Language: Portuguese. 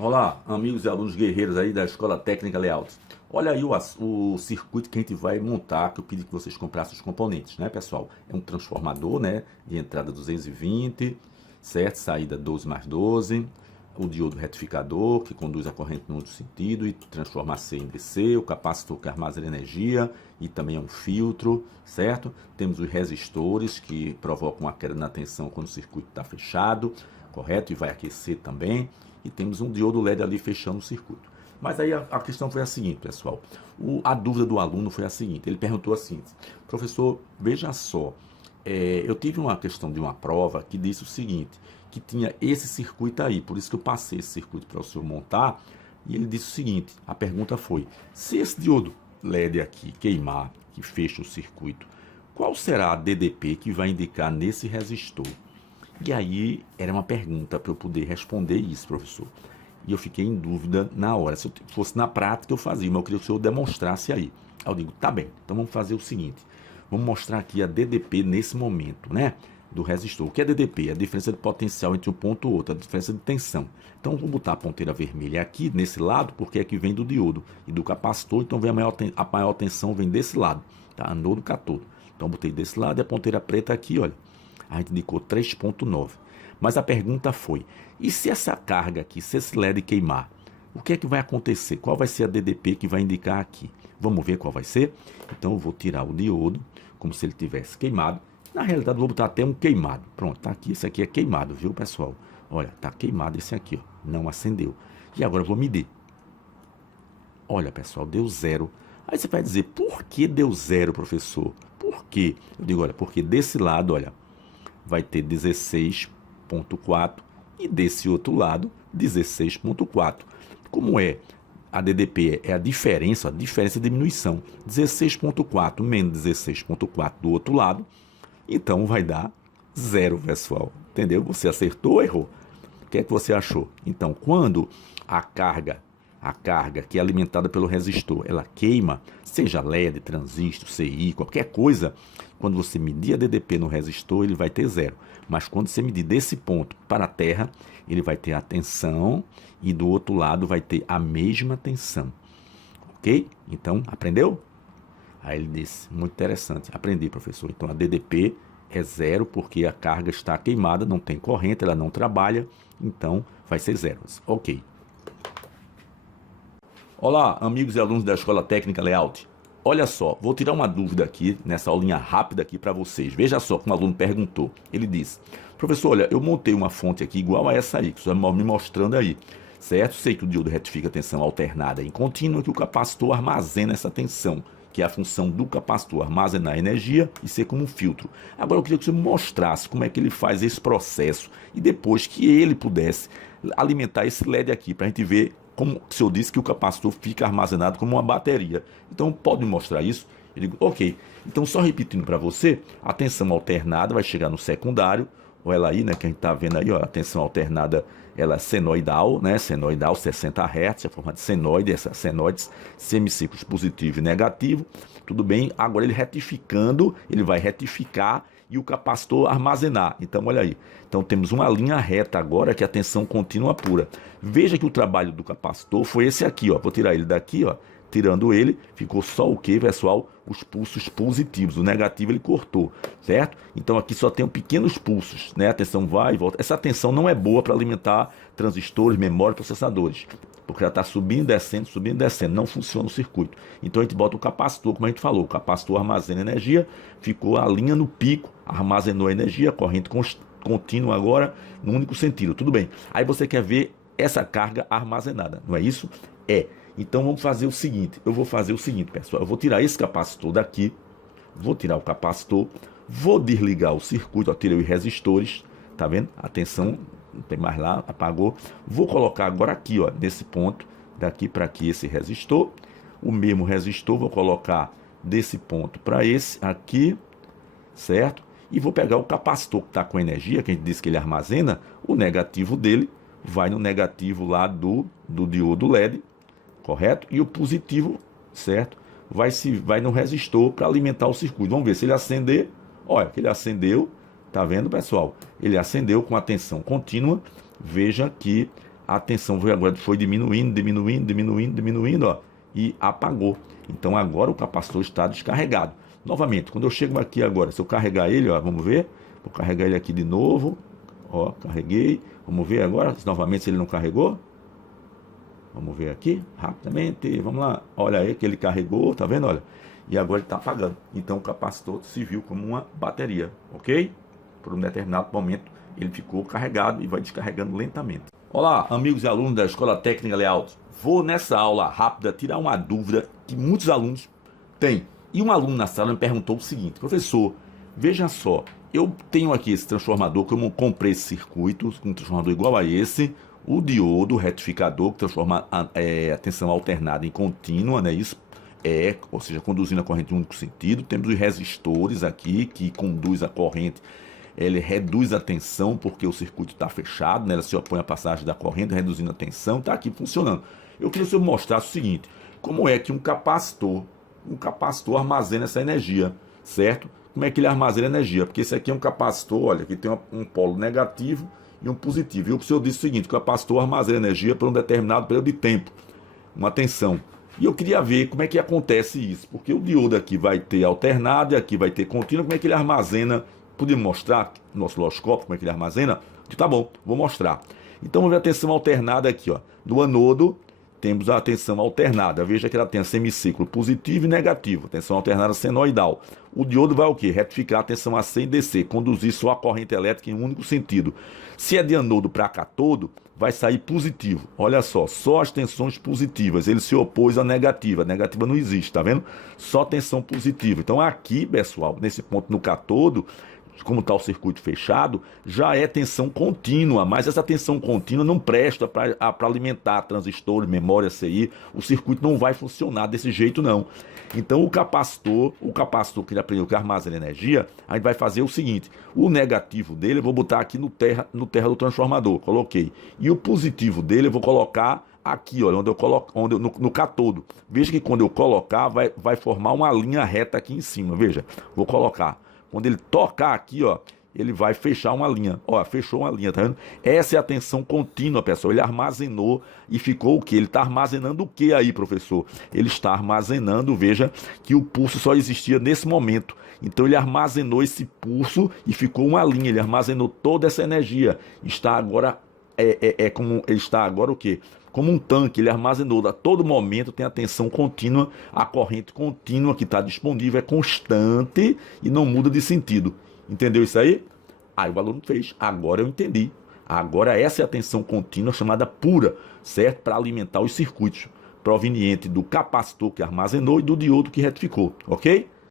Olá, amigos e alunos guerreiros aí da Escola Técnica Layout. Olha aí o circuito que a gente vai montar, que eu pedi que vocês comprassem os componentes, né, pessoal? É um transformador, né, de entrada 220, certo? Saída 12 mais 12. O diodo retificador, que conduz a corrente no outro sentido e transforma C em DC. O capacitor que armazena energia e também é um filtro, certo? Temos os resistores, que provocam uma queda na tensão quando o circuito está fechado, correto? E vai aquecer também. E temos um diodo LED ali fechando o circuito. Mas aí a questão foi a seguinte, pessoal. A dúvida do aluno foi a seguinte. Ele perguntou assim: professor, veja só, eu tive uma questão de uma prova que disse o seguinte, que tinha esse circuito aí, por isso que eu passei esse circuito para o senhor montar, e ele disse o seguinte, a pergunta foi, se esse diodo LED aqui queimar, que fecha o circuito, qual será a DDP que vai indicar nesse resistor? E aí era uma pergunta para eu poder responder isso, professor. E eu fiquei em dúvida na hora. Se eu fosse na prática, eu fazia, mas eu queria que o senhor demonstrasse aí. Aí eu digo, tá bem, então vamos fazer o seguinte. Vamos mostrar aqui a DDP nesse momento, né? Do resistor. O que é DDP? É a diferença de potencial entre um ponto e outro, a diferença de tensão. Então vamos botar a ponteira vermelha aqui, nesse lado, porque é que vem do diodo e do capacitor, então vem a maior tensão vem desse lado, tá? Anodo, catodo. Então botei desse lado e a ponteira preta aqui, olha. A gente indicou 3.9. Mas a pergunta foi, e se essa carga aqui, se esse LED queimar, o que é que vai acontecer? Qual vai ser a DDP que vai indicar aqui? Vamos ver qual vai ser? Então eu vou tirar o diodo, como se ele tivesse queimado. Na realidade eu vou botar até um queimado. Pronto, tá aqui, esse aqui é queimado, viu, pessoal? Olha, tá queimado esse aqui, ó, não acendeu. E agora eu vou medir. Olha, pessoal, deu zero. Aí você vai dizer, por que deu zero, professor? Por quê? Eu digo, olha, porque desse lado, olha, vai ter 16.4 e desse outro lado 16.4. Como é a DDP? É a diferença de diminuição. 16.4 menos 16.4 do outro lado, então vai dar zero, pessoal. Entendeu? Você acertou ou errou? O que é que você achou? Então, quando a carga que é alimentada pelo resistor, ela queima, seja LED, transistor, CI, qualquer coisa, quando você medir a DDP no resistor, ele vai ter zero. Mas quando você medir desse ponto para a terra, ele vai ter a tensão e do outro lado vai ter a mesma tensão. Ok? Então, aprendeu? Aí ele disse, muito interessante, aprendi, professor. Então a DDP é zero porque a carga está queimada, não tem corrente, ela não trabalha, então vai ser zero. Ok. Olá, amigos e alunos da Escola Técnica Layout. Olha só, vou tirar uma dúvida aqui, nessa aulinha rápida aqui para vocês. Veja só como o aluno perguntou. Ele disse, professor, olha, eu montei uma fonte aqui igual a essa aí, que o senhor me mostrando aí, certo? Sei que o diodo retifica a tensão alternada em contínua, que o capacitor armazena essa tensão, que é a função do capacitor, armazenar energia e ser como um filtro. Agora eu queria que você me mostrasse como é que ele faz esse processo e depois que ele pudesse alimentar esse LED aqui, para a gente ver como o senhor disse que o capacitor fica armazenado como uma bateria. Então pode me mostrar isso? Eu digo, ok. Então só repetindo para você, a tensão alternada vai chegar no secundário, ou ela aí, né, que a gente está vendo aí, ó, a tensão alternada, ela é senoidal, né, senoidal 60 Hz, a forma de senoide, essas senoides, semiciclos positivo e negativo, tudo bem, agora ele retificando, ele vai retificar e o capacitor armazenar. Então olha aí, então temos uma linha reta agora que é a tensão contínua pura. Veja que o trabalho do capacitor foi esse aqui, ó, vou tirar ele daqui, ó, tirando ele, ficou só o que, pessoal? Os pulsos positivos, o negativo ele cortou, certo? Então aqui só tem pequenos pulsos, né? A tensão vai e volta. Essa tensão não é boa para alimentar transistores, memória, processadores, porque ela está subindo e descendo, não funciona o circuito. Então a gente bota o capacitor, como a gente falou, o capacitor armazena energia, ficou a linha no pico, armazenou energia, corrente contínua agora, no único sentido, tudo bem. Aí você quer ver essa carga armazenada, não é isso? É. Então vamos fazer o seguinte, eu vou fazer o seguinte, pessoal, eu vou tirar esse capacitor daqui, vou tirar o capacitor, vou desligar o circuito, ó, tirei os resistores, tá vendo? A tensão não tem mais lá, apagou. Vou colocar agora aqui, ó, nesse ponto, daqui para aqui esse resistor, o mesmo resistor vou colocar desse ponto para esse aqui, certo? E vou pegar o capacitor que está com energia, que a gente disse que ele armazena, o negativo dele vai no negativo lá do diodo LED, correto? E o positivo, certo? Vai no resistor para alimentar o circuito. Vamos ver se ele acender. Olha, que ele acendeu. Tá vendo, pessoal? Ele acendeu com a tensão contínua. Veja que a tensão agora foi diminuindo, diminuindo, diminuindo, diminuindo, ó, e apagou. Então agora o capacitor está descarregado. Novamente, quando eu chego aqui agora, se eu carregar ele, ó, vamos ver, vou carregar ele aqui de novo, ó, carreguei, vamos ver agora, novamente se ele não carregou. Vamos ver aqui, rapidamente, vamos lá, olha aí que ele carregou, tá vendo, olha, e agora ele está apagando. Então o capacitor se viu como uma bateria, ok? Por um determinado momento ele ficou carregado e vai descarregando lentamente. Olá, amigos e alunos da Escola Técnica Layout. Vou nessa aula rápida tirar uma dúvida que muitos alunos têm. E um aluno na sala me perguntou o seguinte: professor, veja só, eu tenho aqui esse transformador, que eu comprei esse circuito, um transformador igual a esse, o diodo, o retificador, que transforma a tensão alternada em contínua, né? Isso ou seja, conduzindo a corrente em um único sentido. Temos os resistores aqui, que conduz a corrente, ele reduz a tensão, porque o circuito está fechado, né? Ela se opõe à passagem da corrente, reduzindo a tensão, está aqui funcionando. Eu queria que você mostrasse o seguinte: como é que um capacitor armazena essa energia, certo? Como é que ele armazena energia? Porque esse aqui é um capacitor, olha, que tem um polo negativo e um positivo. E o senhor disse o seguinte: que o capacitor armazena energia por um determinado período de tempo, uma tensão. E eu queria ver como é que acontece isso, porque o diodo aqui vai ter alternado e aqui vai ter contínuo. Como é que ele armazena? Podia mostrar no osciloscópio como é que ele armazena? Tá bom, vou mostrar. Então vamos ver a tensão alternada aqui, ó. No anodo temos a tensão alternada. Veja que ela tem a semiciclo positivo e negativo, tensão alternada senoidal. O diodo vai o quê? Retificar a tensão AC e DC, conduzir só a corrente elétrica em um único sentido. Se é de anodo para cátodo, vai sair positivo. Olha só as tensões positivas. Ele se opôs à negativa. A negativa não existe, tá vendo? Só tensão positiva. Então aqui, pessoal, nesse ponto no cátodo, como está o circuito fechado, já é tensão contínua, mas essa tensão contínua não presta para alimentar transistores, memória, CI. O circuito não vai funcionar desse jeito, não. Então o capacitor que ele aprendeu que armazena energia, a gente vai fazer o seguinte: o negativo dele eu vou botar aqui no terra do transformador, coloquei. E o positivo dele eu vou colocar aqui, olha, onde eu coloco, no cátodo. Veja que quando eu colocar, vai formar uma linha reta aqui em cima, veja. Vou colocar. Quando ele tocar aqui, ó, ele vai fechar uma linha. Ó, fechou uma linha, tá vendo? Essa é a tensão contínua, pessoal. Ele armazenou e ficou o quê? Ele está armazenando o quê aí, professor? Ele está armazenando, veja, que o pulso só existia nesse momento. Então ele armazenou esse pulso e ficou uma linha. Ele armazenou toda essa energia. Está agora, ele está agora o quê? Como um tanque, ele armazenou, a todo momento tem a tensão contínua, a corrente contínua que está disponível é constante e não muda de sentido. Entendeu isso aí? Aí o aluno fez, agora eu entendi. Agora essa é a tensão contínua chamada pura, certo? Para alimentar os circuitos, proveniente do capacitor que armazenou e do diodo que retificou, ok?